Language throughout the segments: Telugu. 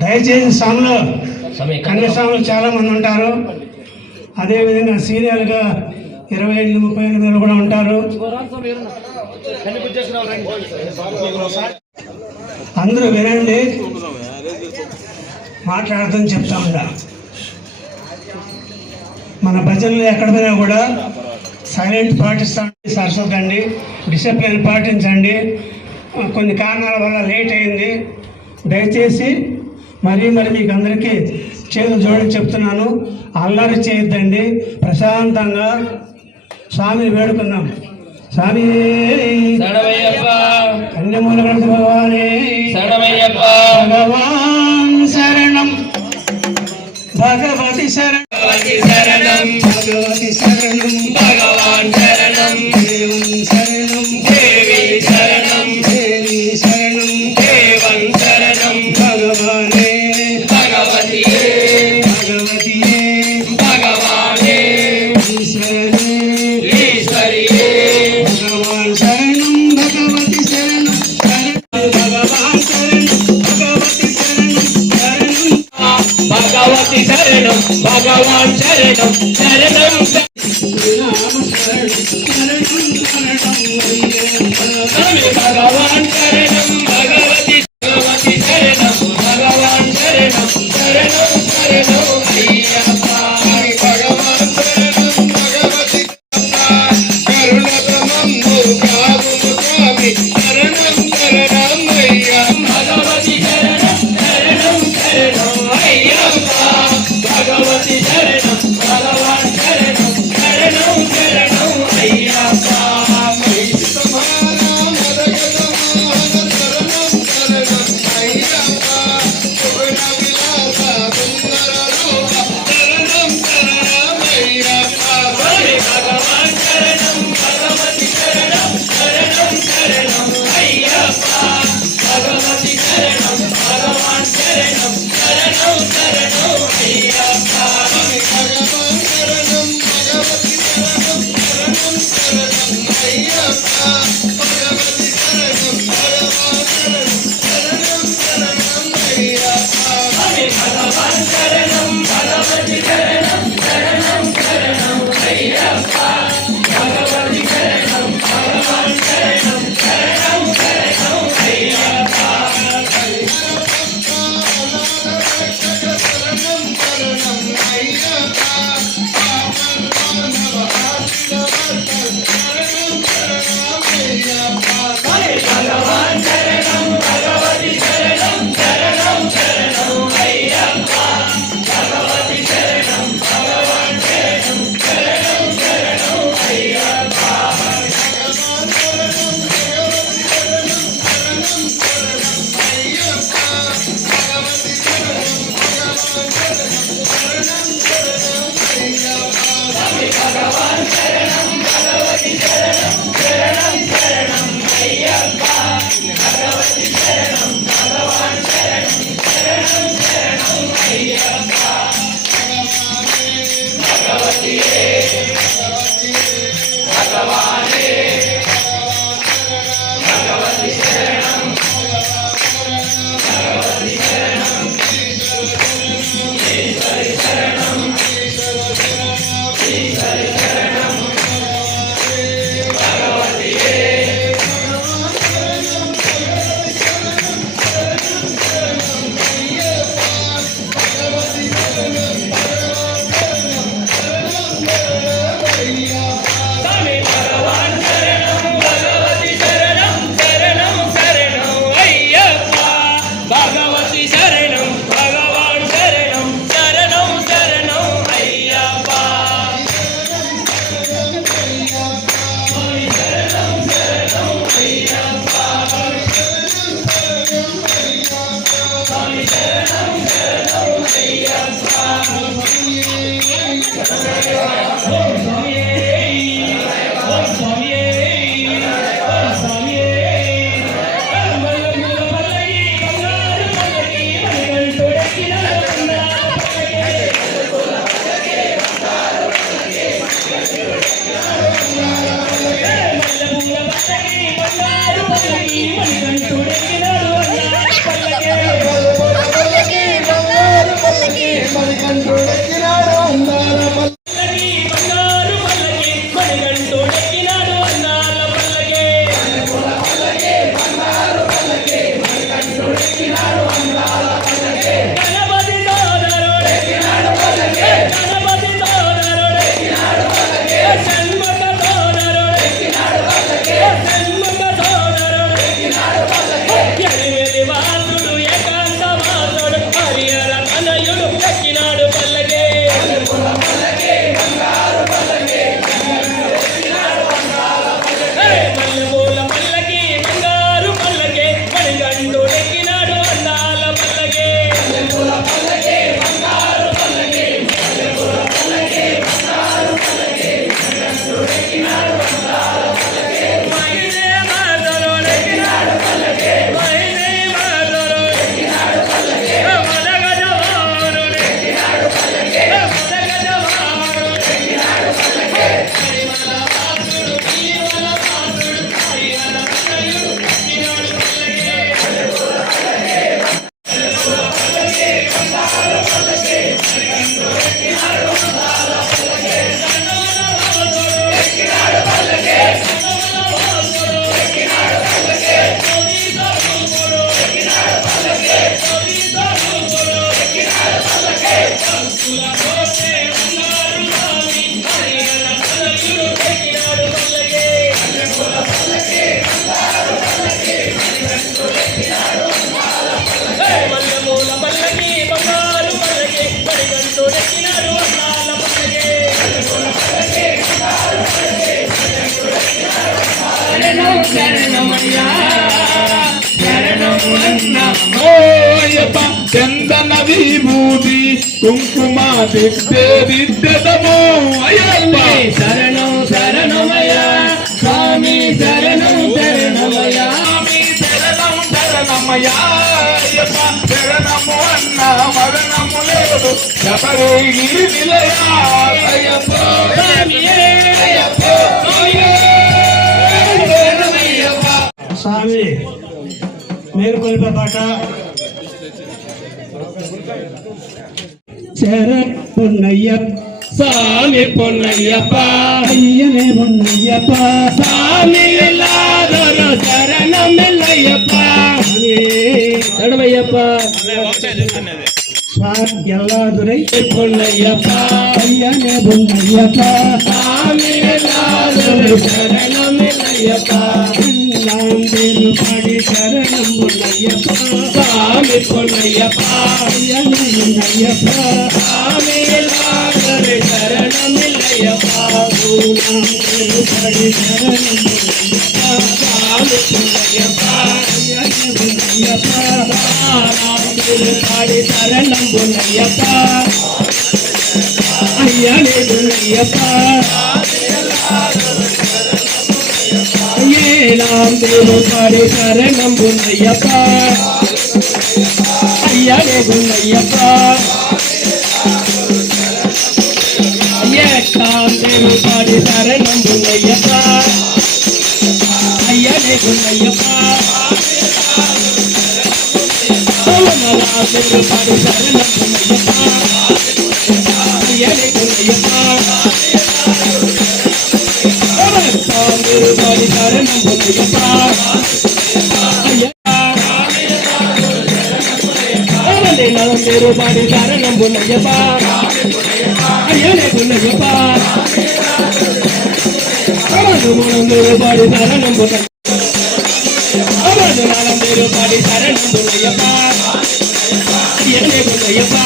దయచేసి స్వాములు కన్యస్వాములు చాలా మంది ఉంటారు. అదేవిధంగా సీరియల్గా 25-30 మంది కూడా ఉంటారు. అందరూ వినండి, మాట్లాడతాం చెప్తా ఉందా. మన భజనలు ఎక్కడ పోయినా కూడా సైలెంట్ పాటిస్తాండి, సరస్వతండి, డిసిప్లిన్ పాటించండి. కొన్ని కారణాల వల్ల లేట్ అయింది. దయచేసి మరి మీకు అందరికీ చేతులు జోడించి చెప్తున్నాను, అల్లరి చేయొద్దండి. ప్రశాంతంగా స్వామిని వేడుకుందాం. స్వామి కన్యమూల గణపతి భగవానే భగవాన్ శరణం, భగవతి శరణం, భగవతి శరణం, భగవాన్ శరణం, దేవం శరణం, దేవి శరణం, దేవి శరణం, దేవం శరణం, భగవానే భగవతియే భగవతియే భగవానే ఈశ్వరనే ఈశ్వరియే భగవాన్ శరణం, భగవతి శరణం, భగవాన్ శరణం, భగవతి శరణం, భగవతి శరణం, భగవాన్ శరణం, శరణం భగవాన్ శరణం, భగవతి భగవతి శరణం, భగవాన్ శరణం, శరణం శరణం అయ్యప్ప. భగవాన్ శరణం, భగవతి కరుణతమందు కావుము స్వామి, శరణం శరణం అయ్యప్ప. భగవతి శరణం, శరణం శరణం అయ్యప్ప. భగవతి శరణం, భగవాన్ శరణం, శరణం శరణం అయ్యప్ప. పల్లకి గణపతి సోదరుడే గణపతి సోదరుడే షణ్ముఖ సోదరుడే షణ్ముఖ సోదరుడే ఎనిమిది వాసుడు ఏకాంత వాసుడు హరిహర తనయుడు ఎక్కినాడు పల్లకే మల్లెపూల పల్లకి బంగారు పల్లకే మణికంఠుడు ఎక్కినాడు అందాల పల్లకే మహిళే మాధరుడు ఎక్కినాడు పల్లకే మహిళే మాధరుడు మదగజ వాహనుడు ఎక్కినాడు పల్లకే మదగజ వాహనుడు ఎక్కినాడు పల్లకే హరిమల వాసుడు జీవన వాసుడు హరిహర తనయుడు ఎక్కినాడు పల్లకే మల్లెపూల పల్లకి బంగారు పల్లకి మణికంఠుడు ఎక్కినాడు అందాల పల్లకే చందన విభూతి కుంకుమ దిద్దెదమో అయ్యప్ప శరణం శరణమయ స్వామి శరణం శరణమయ స్వామి శరణం శరణమయ్యా అయ్యప్ప శరణము అన్న మరణము లేదు శబరిగిరి నిలయా అయ్యప్ప స్వామియే అయ్యప్ప స్వామియే శరణమయ్యప్ప స్వామి మేలుకొల్పే పాట పొన్నయ్యప్ప స్వామి పొన్నయ్యప్ప అయ్యనే పొన్నయ్యప్ప స్వామి ఎల్లాదొర శరణం ఎల్లయ్యప్ప శరణమయ్యప్ప ఎల్లాదురై పొన్నయ్యప్ప అయ్యనే పొన్నయ్యప్ప స్వామి ఎల్లాదొర శరణం ఎల్లయ్యప్ప నాందేను పాడి శరణం పొన్నయ్యప్ప స్వామి పొన్నయ్యప్ప అయ్యనే పొన్నయ్యప్ప స్వామి ఎల్లాదొర శరణం ఎల్లయ్యప్ప నాందేను పాడి శరణం పొన్నయ్యప్ప స్వామి పొన్నయ్యప్ప అయ్యనే పొన్నయ్యప్ప పాడి శరణం పొన్నయ్యప్ప అయ్యనే పొన్నయ్యప్ప ఏనాం దేవు పాడి శరణం పొన్నయ్యప్ప అయ్యనే పొన్నయ్యప్ప ఏకాం దేవు పాడి శరణం పొన్నయ్యప్ప అయ్యనే పొన్నయ్యప్ప దేవు పాడి శరణం పొన్నయ్యప్ప అయ్యనే పొన్నయ్యప్ప దేవు పాడి శరణం పొన్నయ్యప్ప దేవు పాడి శరణం పొన్నయ్యప్ప అయ్యనే పొన్నయ్యప్ప దేవు పాడి శరణం పొన్నయ్యప్ప దేవు పాడి శరణం పొన్నయ్యప్ప అయ్యనే పొన్నయ్యప్ప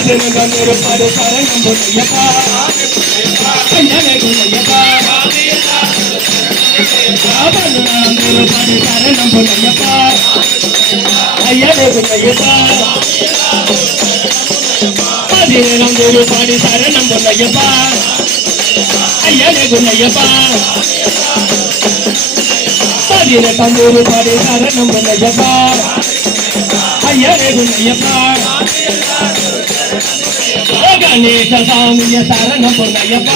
దేవు పాడి శరణం పొన్నయ్యప్ప అయ్యనే పొన్నయ్యప్ప దేవు పాడి శరణం పొన్నయ్యప్ప అయ్యనే పొన్నయ్యప్ప పదివేలం దేవు పాడి శరణం పొన్నయ్యప్ప అయ్యనే పొన్నయ్యప్ప పదిన తందూరు పాడి శరణం పొన్నయ్యప్ప అయ్యనే పొన్నయ్యప్ప గణేశ స్వామియ శరణం పొన్నయ్యప్ప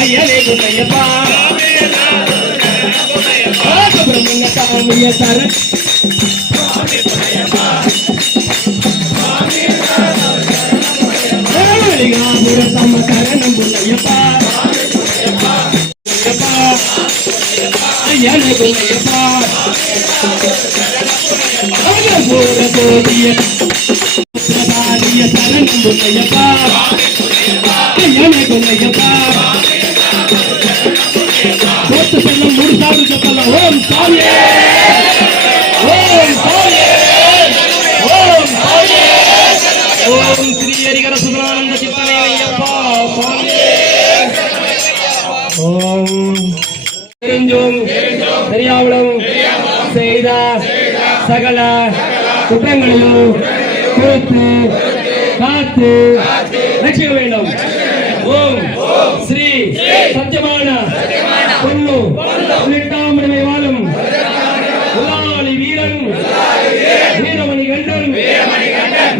అయ్యనే పొన్నయ్యప్ప సుబ్రహ్మణ్య స్వామియ శరణం తమ శరణం పొన్నయ్యప్ప అయ్యనే పొన్నయ్యప్ప కోరియ ప్రభానియ శరణంబునయ్యప్ప అయ్యనే గున్నయ్యప్ప కోర్టు పిల్లం 3 సార్లు చెప్పాల ఓం స్వామి ఓం స్వామి ఓం స్వామి ఓం శ్రీ హరిహర సుబ్రహ్మణ్య చిత్తమయ్యప్ప స్వామి ఓం தெரியாவளம் செய்த சகல குற்றங்களையும் குறித்து காத்து ரட்சிக்க வேண்டும் ஓம் ஸ்ரீ சத்தியமான பொண்ணு உள்ளிட்டாமடமை வாழும் உலாளி வீரன் வீரமணி கண்டன்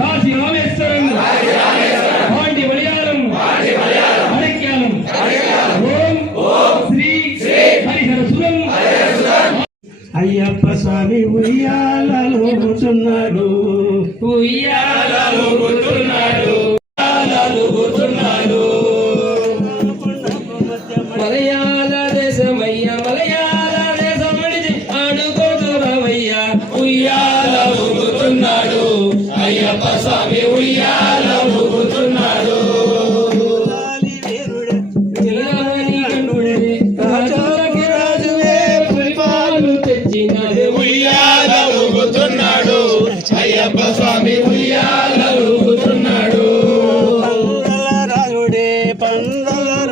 காசி ராமேஸ்வரன் பாண்டி மலையாளம் அடைக்காலம் ஓம் శ్రీ హరిహర సురం అయ్యప్ప స్వామి ఉయ్యాలలో కూర్చున్నాడు ఉయ్యాలలో కూర్చున్నాడు మలయాళ దేశమయ్య మలయాళ దేశం విడిచి ఆడుకోతురవయ్య ఉయ్యాలలో కూర్చున్నాడు అయ్యప్ప స్వామి ఉయ్యాలలో కూర్చున్నాడు చిలమణి కన్నుడే రాజులకి రాజువే పులిపాలు తెచ్చినాడు ఉయ్యాలలో ఊగుతున్నాడు అయ్యప్ప స్వామి ఉయ్యాలలో ఊగుతున్నాడు రాజుడే పందాల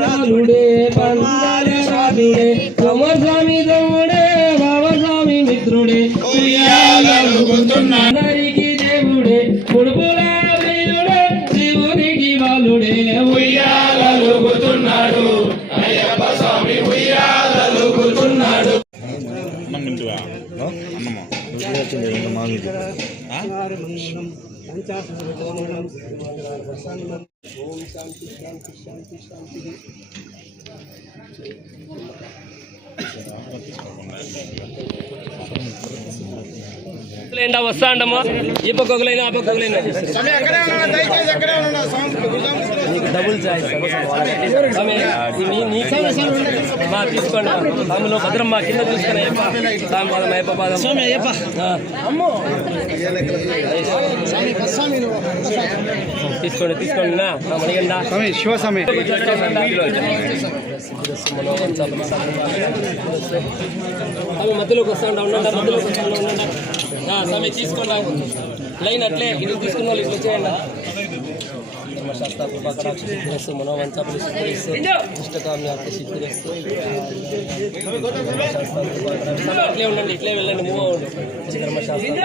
స్వామియే రామస్వామి తమ్ముడే బాబస్వామి మిత్రుడే ఉయ్యాలలో ఊగుతున్నాడు అందరికి దేవుడే కొడుకుల ప్రియుడే శివునికి బాలుడే ఉయ్యాలలో ఊగుతున్నాడు అయ్యప్ప స్వామి ఉయ్యాలలో ఊగుతున్నాడు వస్తా అంటమ్మా ఈ పక్కలైనా ఆ పక్కలైనా డబుల్ తీసుకోండి అందులో భద్రం మా కింద చూసుకుని అయ్యప్ప పాదం తీసుకోండి తీసుకోండి నా మణిగండ శివస్వామి అవి మధ్యలోకి వస్తా ఉండండి మధ్యలోకి వస్తా ఉండండి సమయం తీసుకోండి లైన్ అట్లే ఇది తీసుకున్న వాళ్ళు ఇట్లా చేయండి ఇట్లే ఉండండి ఇట్లే వెళ్ళండి మూవ్ అవ్వండి ధర్మశాస్త్ర